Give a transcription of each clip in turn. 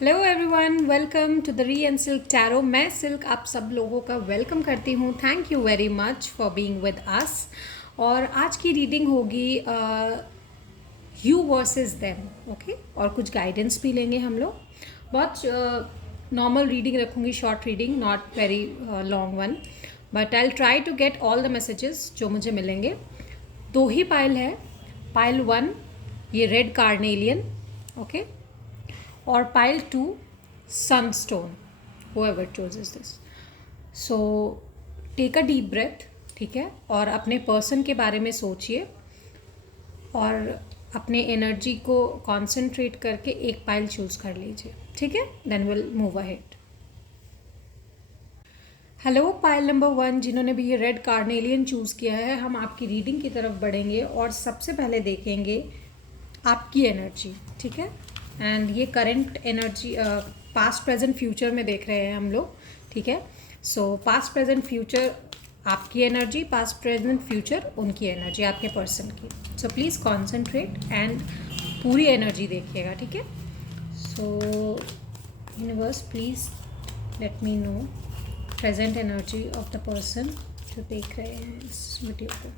Hello everyone, welcome to the re and silk tarot. मैं Silk आप सब लोगों का वेलकम करती हूँ। Thank you very much for being with us. और आज की रीडिंग होगी यू वर्सेस देम। ओके, और कुछ गाइडेंस भी लेंगे हम लोग। बहुत नॉर्मल रीडिंग रखूँगी, short reading, not very long one, but I try to get all the messages जो मुझे मिलेंगे। दो ही पाइल है। पाइल 1 ये रेड कार्नेलियन, ओके, और pile 2 sunstone, whoever chooses this. So take a deep breath, ठीक है, और अपने पर्सन के बारे में सोचिए और अपने एनर्जी को कॉन्सेंट्रेट करके एक पाइल चूज कर लीजिए, ठीक है। Then will move ahead. Hello pile number 1, जिन्होंने भी ये रेड कार्नेलियन चूज़ किया है, हम आपकी रीडिंग की तरफ बढ़ेंगे और सबसे पहले देखेंगे आपकी एनर्जी, ठीक है। एंड ये current energy past present future में देख रहे हैं हम लोग, ठीक है। सो पास्ट प्रेजेंट फ्यूचर आपकी एनर्जी, पास्ट प्रेजेंट फ्यूचर उनकी एनर्जी, आपके पर्सन की। सो प्लीज़ कॉन्सेंट्रेट एंड पूरी एनर्जी देखिएगा, ठीक है। सो universe please let me know present energy of the person जो देख रहे हैं इस वीडियो को।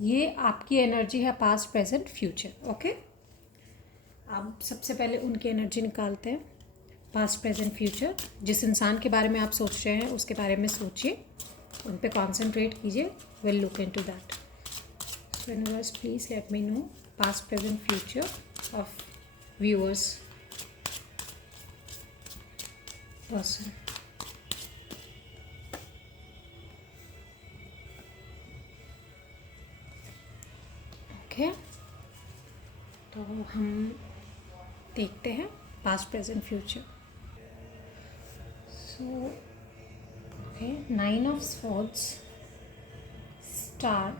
ये आपकी एनर्जी है, पास्ट प्रेजेंट फ्यूचर, ओके। अब सबसे पहले उनकी एनर्जी निकालते हैं। पास्ट प्रेजेंट फ्यूचर, जिस इंसान के बारे में आप सोच रहे हैं उसके बारे में सोचिए, उन पे कॉन्सेंट्रेट कीजिए। Will look into that. So universe please let me know past present future of viewers person. Okay, तो हम देखते हैं past present future. So okay, 9 of swords, star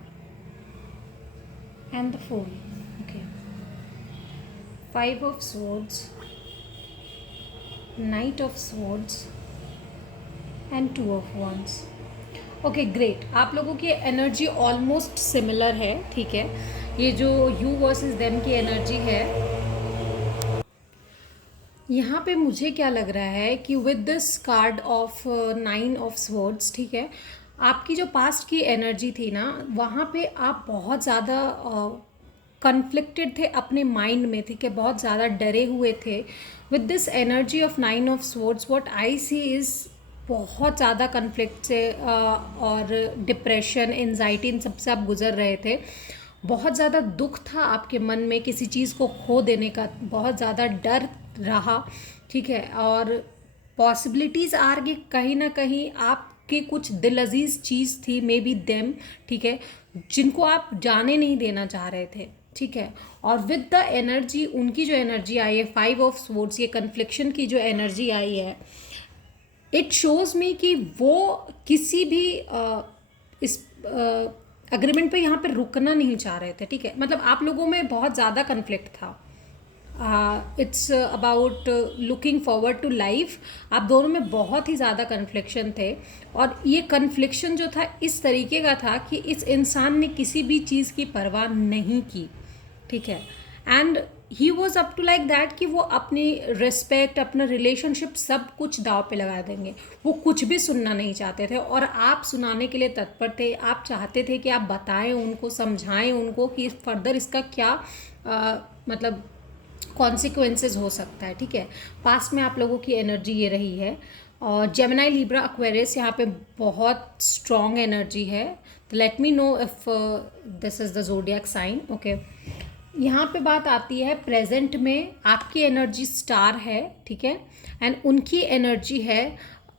and the fool, okay. 5 of swords, knight of swords and 2 of wands। Okay great, आप लोगों की energy almost similar है, ठीक है। ये जो यू वर्सेस देम की एनर्जी है, यहाँ पे मुझे क्या लग रहा है कि with this card of 9 of swords, ठीक है, आपकी जो पास्ट की एनर्जी थी ना, वहाँ पे आप बहुत ज़्यादा कन्फ्लिक्टेड थे अपने माइंड में, ठीक है, बहुत ज़्यादा डरे हुए थे। With this energy of 9 of swords what I see is बहुत ज़्यादा कन्फ्लिक्ट से और डिप्रेशन, एंजाइटी, इन सबसे आप गुजर रहे थे। बहुत ज़्यादा दुख था आपके मन में, किसी चीज़ को खो देने का बहुत ज़्यादा डर रहा, ठीक है। और पॉसिबिलिटीज़ आर कि कहीं ना कहीं आपकी कुछ दिल अजीज़ चीज़ थी, मे बी देम, ठीक है, जिनको आप जाने नहीं देना चाह रहे थे, ठीक है। और विद द एनर्जी, उनकी जो एनर्जी आई है 5 ऑफ स्वॉर्ड्स, ये कन्फ्लिक्शन की जो एनर्जी आई है, इट शोज़ मी कि वो किसी भी इस अग्रीमेंट पे यहाँ पे रुकना नहीं चाह रहे थे, ठीक है। मतलब आप लोगों में बहुत ज़्यादा कन्फ्लिक्ट था। It's about looking forward to life. आप दोनों में बहुत ही ज़्यादा कन्फ्लिक्शन थे, और ये कन्फ्लिक्शन जो था इस तरीके का था कि इस इंसान ने किसी भी चीज़ की परवाह नहीं की, ठीक है। And he was up to like that कि वो अपनी रिस्पेक्ट, अपना रिलेशनशिप, सब कुछ दाव पे लगा देंगे। वो कुछ भी सुनना नहीं चाहते थे, और आप सुनाने के लिए तत्पर थे। आप चाहते थे कि आप बताएं उनको, समझाएं उनको कि फर्दर इसका क्या मतलब कॉन्सिक्वेंसेस हो सकता है, ठीक है। पास्ट में आप लोगों की एनर्जी ये रही है। और जेमिनी, लिब्रा, एक्वेरियस यहाँ पे बहुत स्ट्रॉन्ग एनर्जी है। तो let me know if this is the zodiac sign, okay. यहाँ पे बात आती है प्रेजेंट में आपकी एनर्जी स्टार है, ठीक है, एंड उनकी एनर्जी है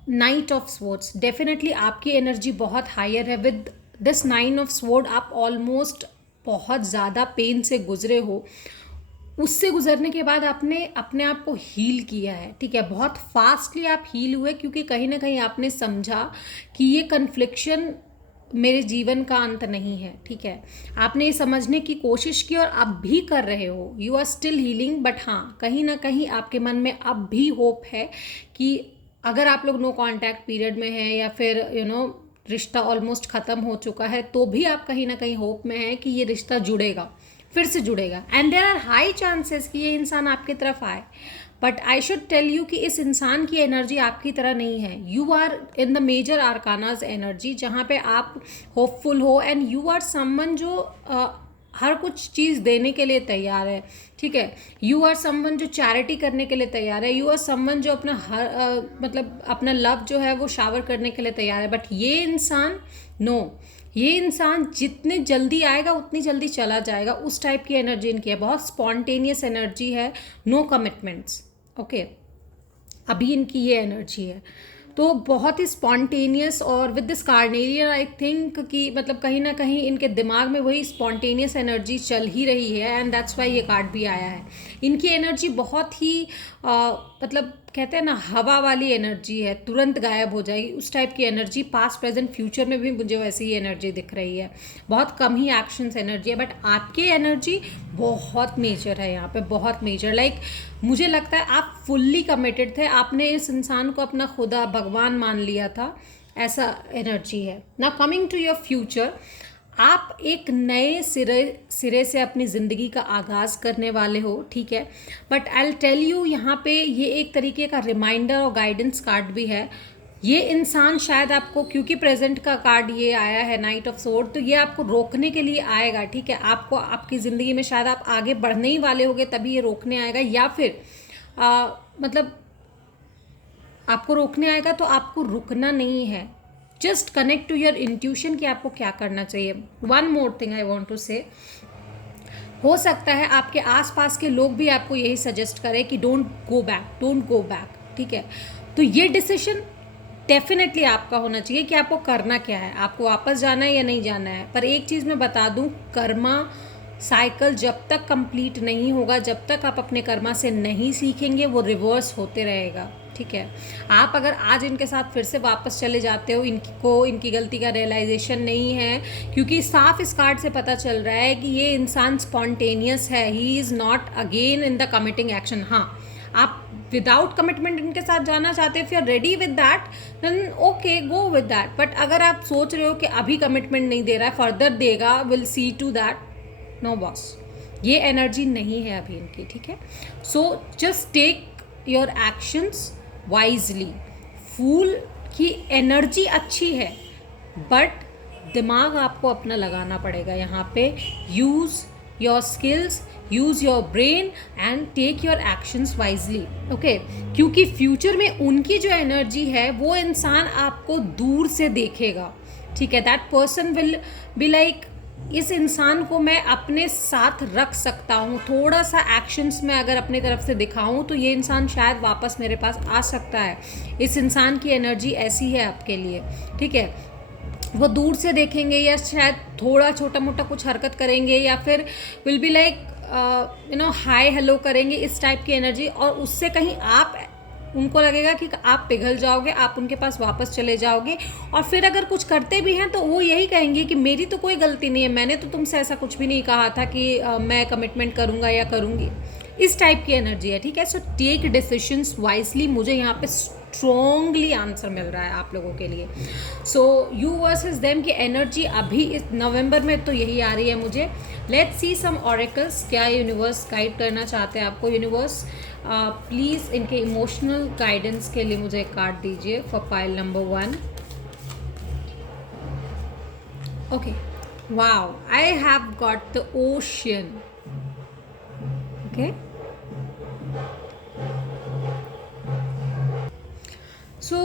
नाइट ऑफ स्वॉर्ड्स। डेफिनेटली आपकी एनर्जी बहुत हायर है। विद दिस 9 ऑफ स्वॉर्ड आप ऑलमोस्ट बहुत ज़्यादा पेन से गुजरे हो। उससे गुजरने के बाद आपने अपने आप को हील किया है, ठीक है। बहुत फास्टली आप हील हुए, क्योंकि कहीं ना कहीं आपने समझा कि ये कन्फ्लिक्शन मेरे जीवन का अंत नहीं है, ठीक है। आपने ये समझने की कोशिश की और अब भी कर रहे हो। You are still healing, but हाँ, कहीं ना कहीं आपके मन में अब भी होप है कि अगर आप लोग नो कांटेक्ट पीरियड में हैं या फिर रिश्ता ऑलमोस्ट ख़त्म हो चुका है, तो भी आप कहीं ना कहीं होप में हैं कि ये रिश्ता जुड़ेगा, फिर से जुड़ेगा, and there are high chances कि ये इंसान आपकी तरफ आए। But I should tell you कि इस इंसान की एनर्जी आपकी तरह नहीं है। You are in the major arcanas energy, जहाँ पे आप होपफुल हो, एंड यू आर समवन जो हर कुछ चीज़ देने के लिए तैयार है, ठीक है। यू आर समवन जो चैरिटी करने के लिए तैयार है। यू आर समवन जो अपना मतलब अपना लव जो है वो शावर करने के लिए तैयार है। बट ये इंसान नो, ये इंसान जितने जल्दी आएगा उतनी जल्दी चला जाएगा, उस टाइप की एनर्जी इनकी है। बहुत स्पॉन्टेनियस एनर्जी है, नो कमिटमेंट्स, ओके। अभी इनकी ये एनर्जी है, तो बहुत ही स्पॉन्टेनियस। और with this carnelian I think कि मतलब कहीं ना कहीं इनके दिमाग में वही स्पॉन्टेनियस एनर्जी चल ही रही है, एंड दैट्स वाई ये कार्ड भी आया है। इनकी एनर्जी बहुत ही मतलब कहते हैं ना हवा वाली एनर्जी है, तुरंत गायब हो जाएगी, उस टाइप की एनर्जी। पास्ट प्रेजेंट फ्यूचर में भी मुझे वैसी ही एनर्जी दिख रही है। बहुत कम ही एक्शंस एनर्जी है, बट आपकी एनर्जी बहुत मेजर है यहाँ पे, बहुत मेजर। लाइक मुझे लगता है आप फुल्ली कमिटेड थे, आपने इस इंसान को अपना खुदा भगवान मान लिया था, ऐसा एनर्जी है। Now coming to your future, आप एक नए सिरे से अपनी ज़िंदगी का आगाज़ करने वाले हो, ठीक है। But I will tell you, यहाँ पे ये एक तरीके का रिमाइंडर और गाइडेंस कार्ड भी है। ये इंसान शायद आपको, क्योंकि प्रेजेंट का कार्ड ये आया है नाइट ऑफ सोर्ड, तो ये आपको रोकने के लिए आएगा, ठीक है। आपको आपकी ज़िंदगी में शायद आप आगे बढ़ने ही वाले होगे तभी ये रोकने आएगा, या फिर मतलब आपको रोकने आएगा तो आपको रुकना नहीं है। Just connect to your intuition कि आपको क्या करना चाहिए। One more thing I want to say, हो सकता है आपके आसपास के लोग भी आपको यही सजेस्ट करें कि don't go back, don't go back, ठीक है। तो ये डिसीजन डेफिनेटली आपका होना चाहिए कि आपको करना क्या है, आपको वापस जाना है या नहीं जाना है। पर एक चीज़ मैं बता दूं, कर्मा साइकिल जब तक कंप्लीट नहीं होगा, जब तक आप अपने कर्मा से नहीं सीखेंगे, वो रिवर्स होते रहेगा, ठीक है। आप अगर आज इनके साथ फिर से वापस चले जाते हो, इनकी गलती का रियलाइजेशन नहीं है, क्योंकि साफ इस कार्ड से पता चल रहा है कि ये इंसान स्पॉन्टेनियस है, he is not again in the committing action. हाँ, आप विदाउट कमिटमेंट इनके साथ जाना चाहते हो, if you are ready with that then okay, go with that. But अगर आप सोच रहे हो कि अभी कमिटमेंट नहीं दे रहा है, फर्दर देगा, will see to that, no boss, ये एनर्जी नहीं है अभी इनकी, ठीक है। So just take your actions wisely. Fool की एनर्जी अच्छी है, बट दिमाग आपको अपना लगाना पड़ेगा यहाँ पे। Use your skills, use your brain and take your actions wisely, okay. क्योंकि फ्यूचर में उनकी जो एनर्जी है वो इंसान आपको दूर से देखेगा, ठीक है। That person will be like, इस इंसान को मैं अपने साथ रख सकता हूँ, थोड़ा सा एक्शंस में अगर अपनी तरफ से दिखाऊँ तो ये इंसान शायद वापस मेरे पास आ सकता है। इस इंसान की एनर्जी ऐसी है आपके लिए, ठीक है। वो दूर से देखेंगे या शायद थोड़ा छोटा मोटा कुछ हरकत करेंगे, या फिर will be like hi hello करेंगे, इस टाइप की एनर्जी। और उससे कहीं आप, उनको लगेगा कि आप पिघल जाओगे, आप उनके पास वापस चले जाओगे, और फिर अगर कुछ करते भी हैं तो वो यही कहेंगे कि मेरी तो कोई गलती नहीं है, मैंने तो तुमसे ऐसा कुछ भी नहीं कहा था कि मैं कमिटमेंट करूँगा या करूँगी, इस टाइप की एनर्जी है, ठीक है। सो टेक डिसीजंस वाइजली, मुझे यहाँ पे स्ट्रॉन्गली आंसर मिल रहा है आप लोगों के लिए। सो यू वर्सेस देम की एनर्जी अभी इस नवंबर में तो यही आ रही है मुझे। लेट्स सी सम ऑरेकल्स, क्या यूनिवर्स गाइड करना चाहते हैं आपको। यूनिवर्स प्लीज़ इनके इमोशनल गाइडेंस के लिए मुझे एक कार्ड दीजिए for pile number 1। Okay, wow, I have got the ocean, okay. So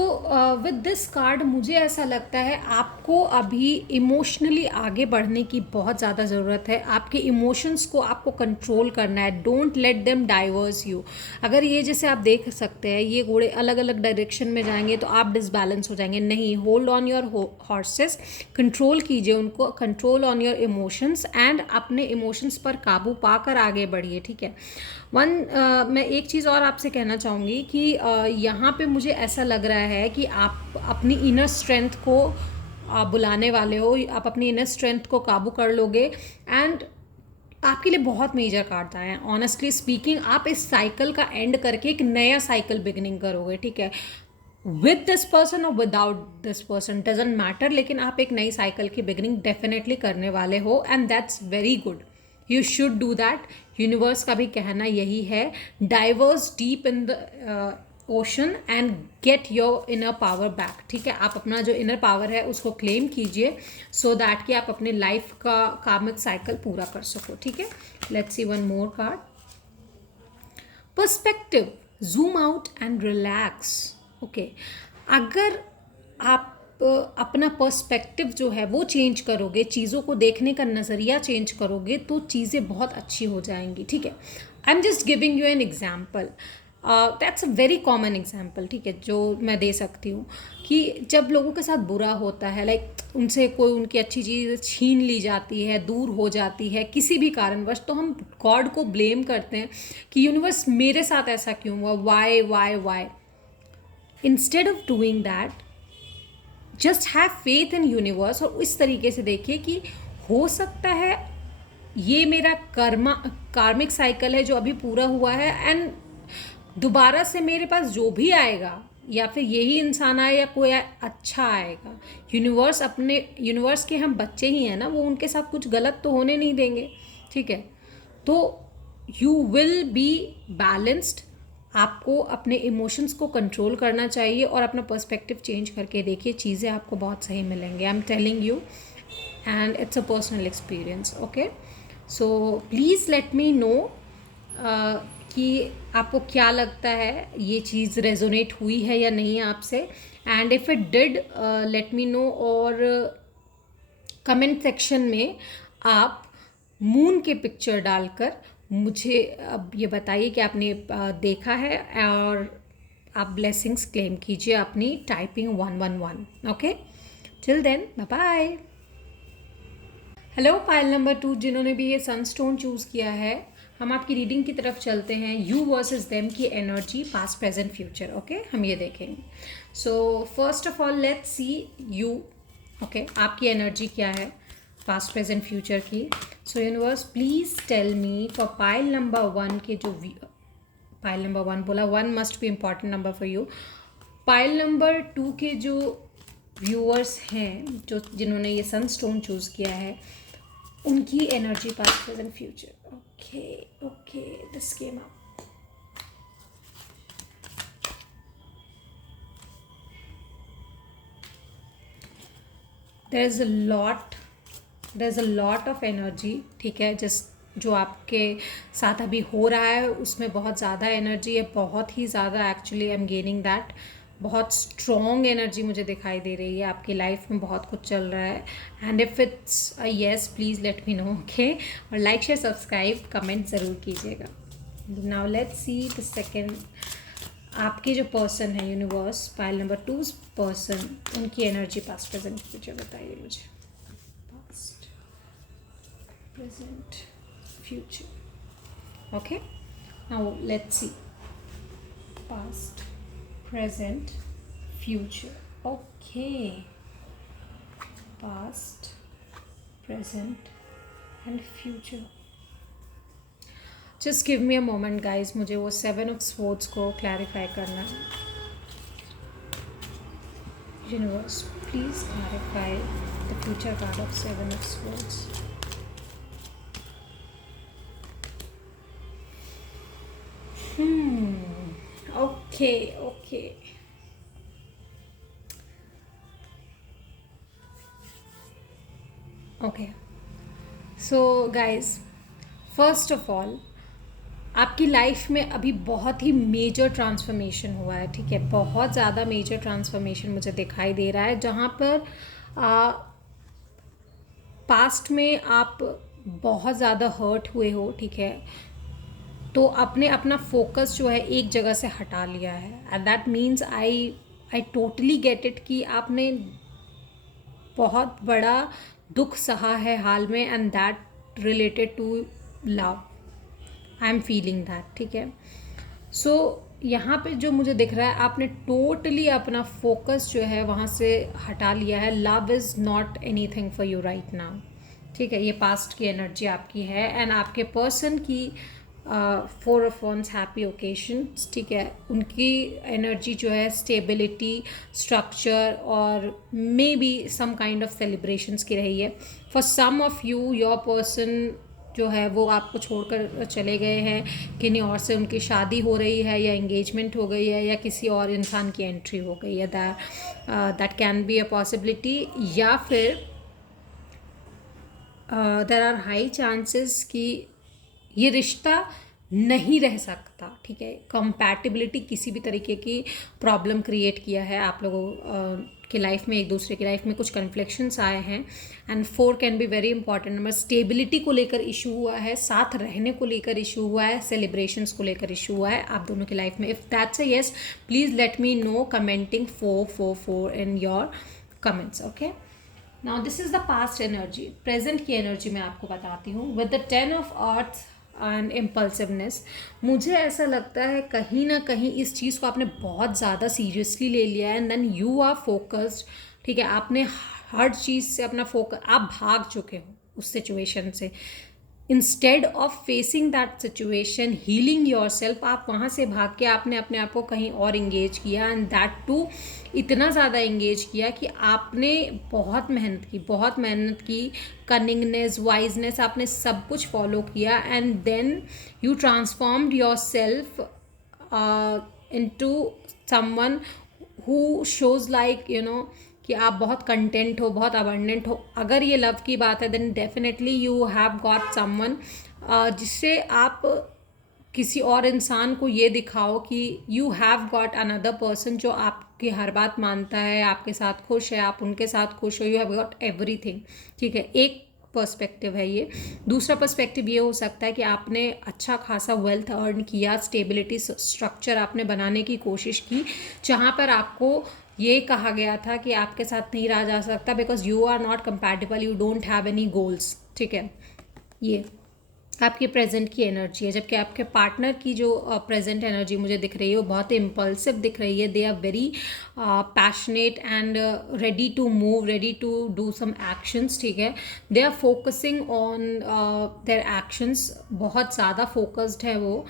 with this card मुझे ऐसा लगता है आपको अभी इमोशनली आगे बढ़ने की बहुत ज़्यादा ज़रूरत है। आपके इमोशंस को आपको कंट्रोल करना है, don't let them diverse you. अगर ये, जैसे आप देख सकते हैं, ये घोड़े अलग अलग डायरेक्शन में जाएंगे तो आप डिसबैलेंस हो जाएंगे। नहीं, hold on your horses, control कीजिए उनको, control on your emotions, and अपने इमोशंस पर काबू पाकर आगे बढ़िए, ठीक है। मैं एक चीज़ और आपसे कहना चाहूँगी कि यहाँ पे मुझे ऐसा लग रहा है कि आप अपनी इनर स्ट्रेंथ को बुलाने वाले हो, आप अपनी इनर स्ट्रेंथ को काबू कर लोगे, एंड आपके लिए बहुत मेजर कार्ड आए हैं। ऑनेस्टली स्पीकिंग, आप इस साइकिल का एंड करके एक नया साइकिल बिगिनिंग करोगे, ठीक है। विद दिस पर्सन और without this person doesn't matter, लेकिन आप एक नई साइकिल की बिगिनिंग डेफिनेटली करने वाले हो and that's very good. You should do that. Universe का भी कहना यही है, diverse deep in the ocean and get your inner power back. ठीक है, आप अपना जो इनर पावर है उसको क्लेम कीजिए सो दैट कि आप अपने लाइफ का कार्मिक साइकिल पूरा कर सको. ठीक है, let's see one more card. Perspective, zoom out and relax. Okay, अगर आप अपना पर्सपेक्टिव जो है वो चेंज करोगे, चीज़ों को देखने का नज़रिया चेंज करोगे तो चीज़ें बहुत अच्छी हो जाएंगी. ठीक है, I am just giving you an example. That's a very common example. ठीक है, जो मैं दे सकती हूँ कि जब लोगों के साथ बुरा होता है, लाइक उनसे कोई उनकी अच्छी चीज़ छीन ली जाती है, दूर हो जाती है किसी भी कारणवश, तो हम गॉड को ब्लेम करते हैं कि यूनिवर्स मेरे साथ ऐसा क्यों हुआ, why why why. Instead of doing that, just have faith in universe और इस तरीके से देखिए कि हो सकता है ये मेरा कार्मिक साइकिल है जो अभी पूरा हुआ है, एंड दोबारा से मेरे पास जो भी आएगा या फिर यही इंसान आए या कोई अच्छा आएगा, यूनिवर्स के हम बच्चे ही हैं ना, वो उनके साथ कुछ गलत तो होने नहीं देंगे. ठीक है, तो यू विल बी बैलेंस्ड. आपको अपने इमोशंस को कंट्रोल करना चाहिए और अपना पर्सपेक्टिव चेंज करके देखिए, चीज़ें आपको बहुत सही मिलेंगी. आई am telling you and it's a personal experience. Okay, so please let me no कि आपको क्या लगता है, ये चीज़ रेजोनेट हुई है या नहीं आपसे. And if it did, late me no. और कमेंट सेक्शन में आप मून के पिक्चर डालकर मुझे अब ये बताइए कि आपने देखा है, और आप ब्लेसिंग्स क्लेम कीजिए अपनी typing 111. Okay, till then bye bye. Hello pile number 2, जिन्होंने भी ये सनस्टोन चूज़ किया है, हम आपकी रीडिंग की तरफ चलते हैं. यू वर्सेस देम की energy, past present future. Okay, हम ये देखेंगे. So first of all let's see you. Okay, आपकी एनर्जी क्या है पास्ट प्रेजेंट फ्यूचर की. So universe please tell me for pile number 1 के जो पाइल नंबर 1 बोला, 1 must be important number for you. Pile number 2 के जो व्यूअर्स हैं, जो जिन्होंने ये सनस्टोन चूज़ किया है, उनकी energy past present future. Okay, this came up. There is a lot of energy. ठीक है, जो आपके साथ अभी हो रहा है उसमें बहुत ज़्यादा एनर्जी है, बहुत ही ज़्यादा. Actually I am gaining that. बहुत स्ट्रॉन्ग एनर्जी मुझे दिखाई दे रही है. आपकी लाइफ में बहुत कुछ चल रहा है. And if it's a yes, please let me no. Okay, और लाइक शेयर सब्सक्राइब कमेंट ज़रूर कीजिएगा. Now let's see the second. आपके जो पर्सन है यूनिवर्स, पाइल नंबर 2 पर्सन, उनकी एनर्जी पास्ट प्रेजेंट फ्यूचर बताइए मुझे. Past present future. Okay, now let's see past, present, future. Okay, past, present and future. Just give me a moment guys, मुझे वो 7 of swords को clarify करना है. Universe, please clarify the future card of 7 of swords. Okay. Okay. So guys, first of all, आपकी life में अभी बहुत ही major transformation हुआ है. ठीक है, बहुत ज़्यादा मेजर ट्रांसफॉर्मेशन मुझे दिखाई दे रहा है, जहाँ पर पास्ट में आप बहुत ज़्यादा हर्ट हुए हो. ठीक है, तो आपने अपना फोकस जो है एक जगह से हटा लिया है. And that means I totally get it कि आपने बहुत बड़ा दुख सहा है हाल में, and that related to love. I am feeling that. ठीक है, सो यहाँ पे जो मुझे दिख रहा है, आपने टोटली अपना फोकस जो है वहाँ से हटा लिया है. Love is not any thing for you right now. ठीक है, ये पास्ट की एनर्जी आपकी है. एंड आपके पर्सन की four of wands happy occasions, ठीक है। उनकी एनर्जी जो है स्टेबिलिटी, स्ट्रक्चर और maybe some kind of celebrations की रही है। For some of you, your person जो है वो आपको छोड़कर चले गए हैं, किन्हीं और से उनकी शादी हो रही है या एंगेजमेंट हो गई है या किसी और इंसान की एंट्री हो गई है, that can be a possibility. या फिर देर आर हाई चांसेस कि ये रिश्ता नहीं रह सकता, ठीक है। कंपैटिबिलिटी किसी भी तरीके की प्रॉब्लम क्रिएट किया है आप लोगों की लाइफ में, एक दूसरे की लाइफ में कुछ कन्फ्लिक्शंस आए हैं। And 4 can be very important number. Stability को लेकर इशू हुआ है, साथ रहने को लेकर इशू हुआ है, सेलिब्रेशंस को लेकर इशू हुआ है आप दोनों की लाइफ में। If that's a yes, please let me no commenting 444 in your comments, okay. Now this is the past energy. Present की एनर्जी मैं आपको बताती हूँ। With the 10 of earth and impulsiveness, मुझे ऐसा लगता है कहीं ना कहीं इस चीज़ को आपने बहुत ज़्यादा सीरियसली ले लिया है, and then you are focused, ठीक है। आपने हर चीज़ से अपना फोकस, आप भाग चुके हो उस सिचुएशन से। Instead of facing that situation, healing your self, आप वहाँ से भाग के आपने अपने आप को कहीं और इंगेज किया, एंड दैट टू इतना ज़्यादा इंगेज किया कि आपने बहुत मेहनत की, कनिंगनेस, वाइजनेस, आपने सब कुछ फॉलो किया, and then you transformed yourself into someone who shows like you know कि आप बहुत कंटेंट हो, बहुत अबंडेंट हो। अगर ये लव की बात है, then definitely you have got someone जिससे आप किसी और इंसान को ये दिखाओ कि you have got another person जो आपकी हर बात मानता है, आपके साथ खुश है, आप उनके साथ खुश हो, यू हैव गॉट एवरीथिंग, ठीक है। एक पर्सपेक्टिव है ये। दूसरा पर्सपेक्टिव ये हो सकता है कि आपने अच्छा खासा वेल्थ अर्न किया, स्टेबिलिटी स्ट्रक्चर आपने बनाने की कोशिश की, जहाँ पर आपको ये कहा गया था कि आपके साथ नहीं रहा जा सकता because you are not compatible, you don't have any goals, ठीक है। ये आपके प्रेजेंट की एनर्जी है। जबकि आपके पार्टनर की जो प्रेजेंट एनर्जी मुझे दिख रही है वो बहुत ही इम्पल्सिव दिख रही है। They are very passionate and ready to move, ready to do some actions, ठीक है। They are focusing on their actions, बहुत ज़्यादा फोकस्ड है वो।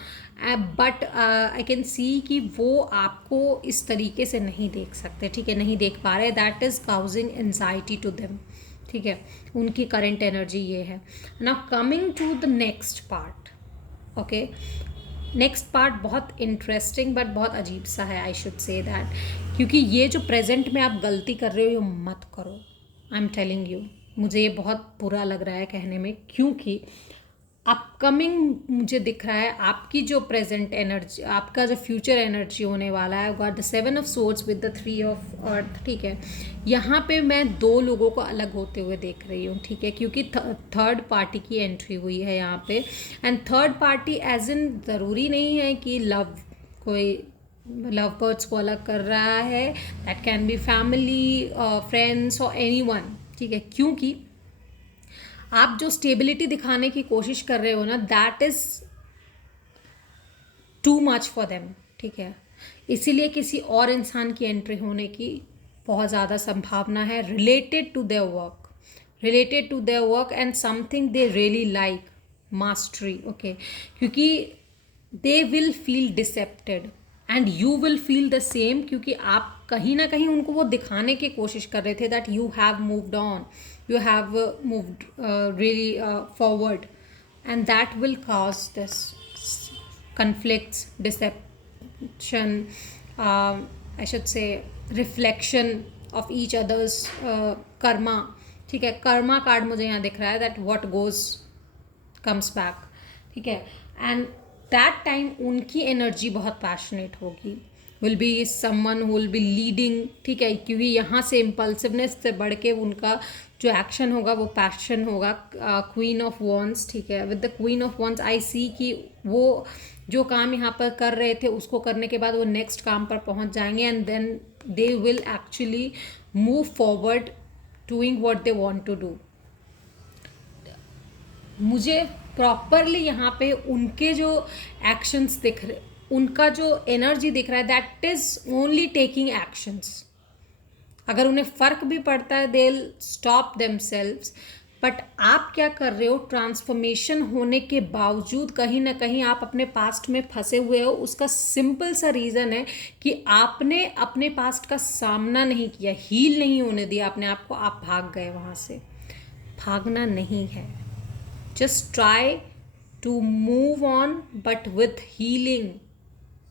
बट आई कैन सी कि वो आपको इस तरीके से नहीं देख सकते, ठीक है, नहीं देख पा रहे। That is causing anxiety to them, ठीक है। उनकी करंट एनर्जी ये है। Now coming to the next part, okay. Next part बहुत इंटरेस्टिंग बट बहुत अजीब सा है, आई शुड से दैट, क्योंकि ये जो प्रेजेंट में आप गलती कर रहे हो ये मत करो, आई एम टेलिंग यू। मुझे ये बहुत बुरा लग रहा है कहने में, क्योंकि अपकमिंग मुझे दिख रहा है आपकी जो प्रेजेंट एनर्जी, आपका जो फ्यूचर एनर्जी होने वाला है, got the 7 of swords with the 3 of earth, ठीक है। यहाँ पे मैं दो लोगों को अलग होते हुए देख रही हूँ, ठीक है, क्योंकि थर्ड पार्टी की एंट्री हुई है यहाँ पे। And third party as in ज़रूरी नहीं है कि कोई लव बर्ड्स को अलग कर रहा है, that can be family, friends और एनीवन, ठीक है। क्योंकि आप जो स्टेबिलिटी दिखाने की कोशिश कर रहे हो ना, that is too much for them, ठीक है। इसीलिए किसी और इंसान की एंट्री होने की बहुत ज़्यादा संभावना है, related to their work and something they really like, mastery, okay. क्योंकि they will feel deceived and you will feel the same, क्योंकि आप कहीं ना कहीं उनको वो दिखाने की कोशिश कर रहे थे that you have moved on, you have moved really forward, and that will cause this conflicts, deception, I should say reflection of each other's karma, ठीक है। कर्मा कार्ड मुझे यहाँ दिख रहा है that what goes comes back, ठीक है। And that time उनकी एनर्जी बहुत पैशनेट होगी, will be someone who will be leading, ठीक है। क्योंकि यहाँ से इम्पल्सिवनेस से बढ़ के उनका जो एक्शन होगा वो पैशन होगा। क्वीन ऑफ वॉन्ड्स, ठीक है। With the queen of wands I see कि वो जो काम यहाँ पर कर रहे थे उसको करने के बाद वो नेक्स्ट काम पर पहुँच जाएंगे, and then they will actually move forward doing what they want to do. मुझे प्रॉपरली यहाँ पे उनके जो एक्शंस दिख रहे, उनका जो एनर्जी दिख रहा है, that is only taking actions. अगर उन्हें फ़र्क भी पड़ता है, they will stop themselves, but आप क्या कर रहे हो, ट्रांसफॉर्मेशन होने के बावजूद कहीं ना कहीं आप अपने पास्ट में फंसे हुए हो। उसका सिंपल सा रीज़न है कि आपने अपने पास्ट का सामना नहीं किया, हील नहीं होने दिया अपने आप को, आप भाग गए वहाँ से। भागना नहीं है, just try to move on but with healing,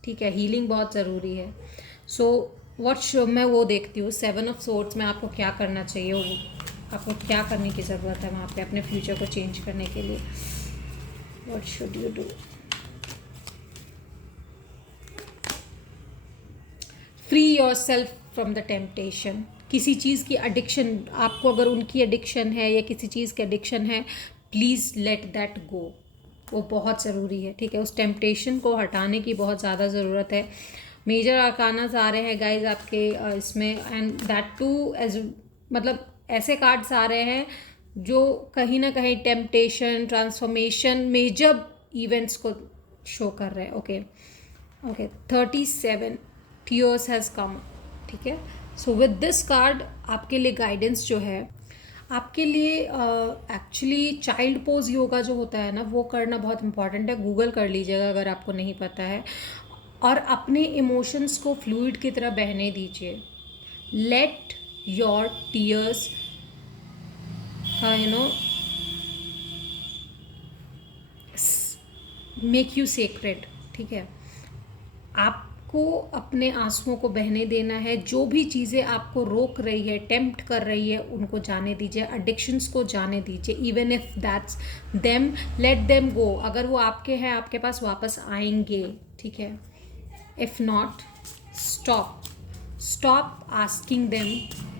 ठीक है। हीलिंग बहुत ज़रूरी है। सो मैं वो देखती हूँ 7 ऑफ सोर्ड्स में आपको क्या करना चाहिए, आपको क्या करने की ज़रूरत है वहाँ पे अपने फ्यूचर को चेंज करने के लिए। What should you do? Free your self from the temptation. किसी चीज़ की एडिक्शन, आपको अगर उनकी एडिक्शन है या किसी चीज़ की एडिक्शन है, प्लीज़ लेट दैट गो। वो बहुत ज़रूरी है, ठीक है। उस टेम्पटेशन को हटाने की बहुत ज़्यादा ज़रूरत है। मेजर आर्कानास आ रहे हैं गाइज आपके इसमें, एंड दैट टू एज, मतलब ऐसे कार्ड्स आ रहे हैं जो कहीं ना कहीं टेम्पटेशन, ट्रांसफॉर्मेशन, मेजर इवेंट्स को शो कर रहे हैं। Okay okay, 37 tears has come, ठीक है। सो विद दिस कार्ड आपके लिए गाइडेंस जो है, आपके लिए एक्चुअली चाइल्ड पोज योगा जो होता है ना, वो करना बहुत इंपॉर्टेंट है। गूगल कर लीजिएगा अगर आपको नहीं पता है। और अपने इमोशंस को फ्लूइड की तरह बहने दीजिए। Let your tears make you sacred, ठीक है। आपको अपने आंसुओं को बहने देना है। जो भी चीज़ें आपको रोक रही है, टेम्प्ट कर रही है, उनको जाने दीजिए। एडिक्शंस को जाने दीजिए। Even if that's them, let them go. अगर वो आपके हैं, आपके पास वापस आएंगे, ठीक है। If not, stop asking them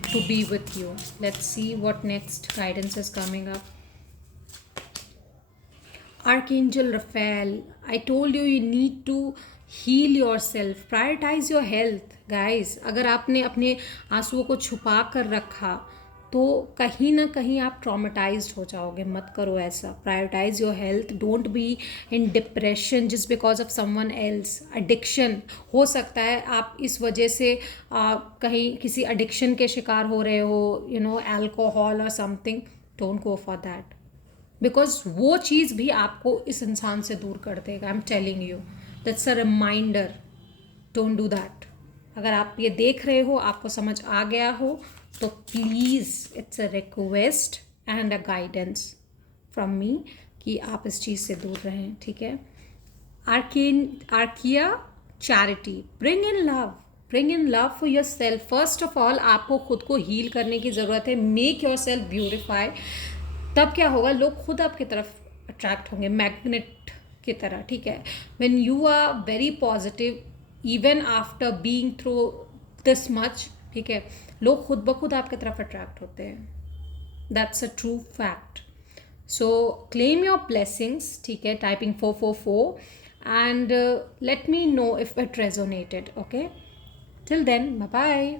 to be with you. Let's see what next guidance is coming up. Archangel Raphael, I told you need to heal yourself, prioritize your health guys. अगर आपने अपने आंसुओं को छुपा कर रखा तो कहीं ना कहीं आप ट्रॉमेटाइज्ड हो जाओगे। मत करो ऐसा। Prioritize your health, don't be in depression just because of someone else. Addiction हो सकता है आप इस वजह से कहीं किसी एडिक्शन के शिकार हो रहे हो, अल्कोहल और something. Don't go for that, because वो चीज़ भी आपको इस इंसान से दूर कर देगा। I am telling you, that's a reminder, don't do that. अगर आप ये देख रहे हो, आपको समझ आ गया हो, तो please it's a request and a guidance from me कि आप इस चीज़ से दूर रहें, ठीक है। Archaea charity, bring in love for your self. First of all आपको खुद को हील करने की ज़रूरत है। Make your self beautify. तब क्या होगा, लोग खुद आपकी तरफ अट्रैक्ट होंगे, मैग्नेट की तरह, ठीक है। When you are very positive, even after being through this much, ठीक है, लोग खुद ब खुद आपकी तरफ अट्रैक्ट होते हैं। That's a true fact. So claim your blessings, ठीक है, typing 444 and let me know if it resonated. Okay, till then, bye bye.